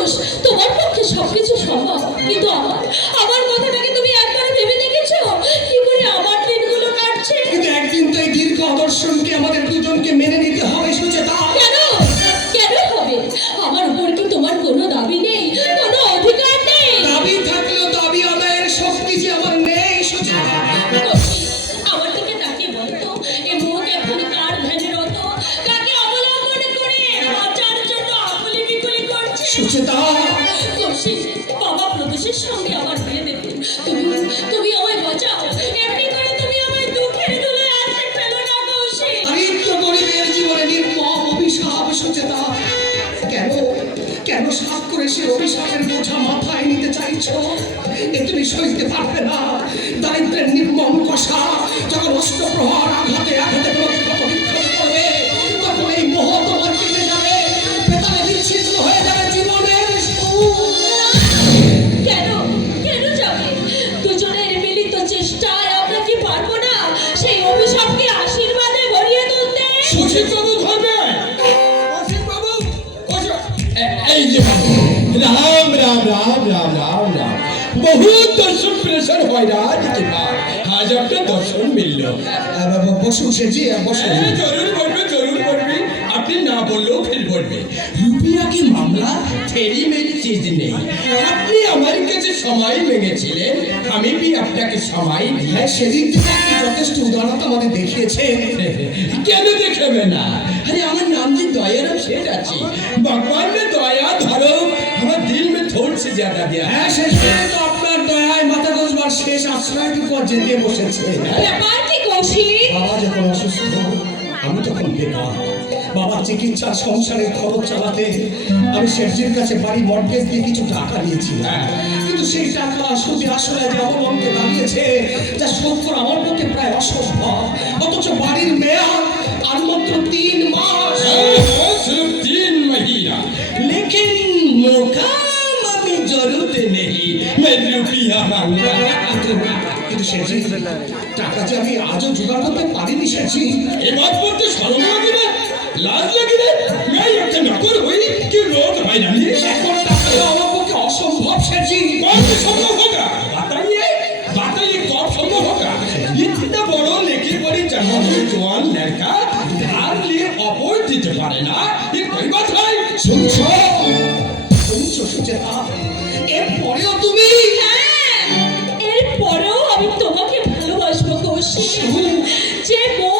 মানুষ, তোমার পক্ষে সবকিছু সম্ভব, কিন্তু আমার কথাটাকে তুমি একবার ভেবে দেখেছো কি করে আমার দিনগুলো কাটছে? কিন্তু একদিন তো এই দীর্ঘ অদর্শনকে আমাদের দুজনকে মেনে নিতে হবে সুচেতা। কেন কেন হবে? আমার উপর কি তোমার কোনো দাবি নেই, কোনো অধিকার নেই? দাবি থাকলেও দাবি আদায়ের শক্তি যে আমার নেই সুচেতা। আমার দিকে তাকিয়ে বলতো, এ মুখ এখন কার ধ্যানে রত, কাকে অবলম্বন করে বাঁচার জন্য আকুলি বিকুলি করছে? সুচেতা, কৌশিক, বাবা প্রদোষের সঙ্গে আমার বিয়ে দেবে, তুমি তুমি আমায় বাঁচাও, এমনি করে তুমি আমায় দুঃখের ধুলোয় আছড়ে ফেলো না কৌশিক। দারিদ্র গরিবের জীবনে নির্মম অভিশাপ সুচেতা। কেন কেন সাত করে সে অভিশাপের বোঝা মাথায় নিতে চাইছো? এ তুমি সইতে পারবে না। দারিদ্রের নির্মম কষা যখন অষ্টপ্রহর আঘাতে আঘাতে তোমাকে ক্ষত বিক্ষত করবে, তখন এই মোহ তোমার কেটে যাবে, বেতালে বিচ্ছিন্ন হয়ে যাবে জীবনের সুখ। কেন কেন যাবে? দুজনের মিলিত চেষ্টায় আমরা কি পারবো না সেই অভিশাপকে আশীর্বাদে ভরিয়ে তুলতে? সুশীল বাবু ঘরবে, সুশীল বাবু, এই যে রাম রাম রাম রাম রাম রাম, বহুত দর্শন প্রেশার হয় রাজ কি বাত, আজ আপনার দর্শন মিলল। বসুন সেজি, বসুন। জরুর বলবি, আপনি না বললেও ফির বলবে। রুপিয়া কি মামলা ফেরি মেরি চিজ নেই। আপনি আমার কাছে সময় লেগেছিলেন, আমি भी আপনাকে সময় দিয়ে হ্যাঁ, সেদিন থেকে আপনি যথেষ্ট উদারতা আমাদের দেখিয়েছেন। কেন দেখাবে না? अरे আমার नाम जी दयाराम शेठ আছে, भगवान ने दया धरो আমার दिल में थोड़ी सी ज्यादा दिया है। হ্যাঁ, শেষ পর্যন্ত আপনার দয়ায় মাথা গোজবার শেষ আশ্রয়টুকু আর যেতে বসেছে। ব্যাপার কি কৌশিক? বাবা যখন অসুস্থ, আমি তখন বেকার। বাবার চিকিৎসা সংসারের খরচ চালাতে আমি শেঠজির কাছে বাড়ি মর্টগেজ দিয়ে কিছু টাকা নিয়েছিলাম, কিন্তু সেই টাকা সুদে আসলে যে অবলম্বনে দাঁড়িয়েছে, যা শোধ করা আমার পক্ষে প্রায় অসম্ভব। অথচ বাড়ির মেয়াদ আর মাত্র 3 মাস। सिर्फ 3 महीना, लेकिन मुकाम अभी जरूरत नहीं, मैं रुपया मांगा। কিন্তু শেঠজি, টাকা যে আমি আজও জোগাড় করতে পারিনি শেঠজি। ये बात बोलते शर्म लगी ना, लाज लगी ना? मैं ये नौकर हुई कि रोज भाई जानी এখন টাকা দেওয়া আমার পক্ষে অসম্ভব শেঠজি। कौन से संभव होगा? बताइए कब संभव होगा? इतना बड़ो लेके बड़ी जवान जवान लड़का धार लिए अपोज दिते पारे ना, ये कोई बात है? শুনছো শুনছো সুচেতা, এরপরেও তুমি হ্যাঁ, এরপরেও আমি তোমাকে ভালোবাসবো কৌশিক। যে মন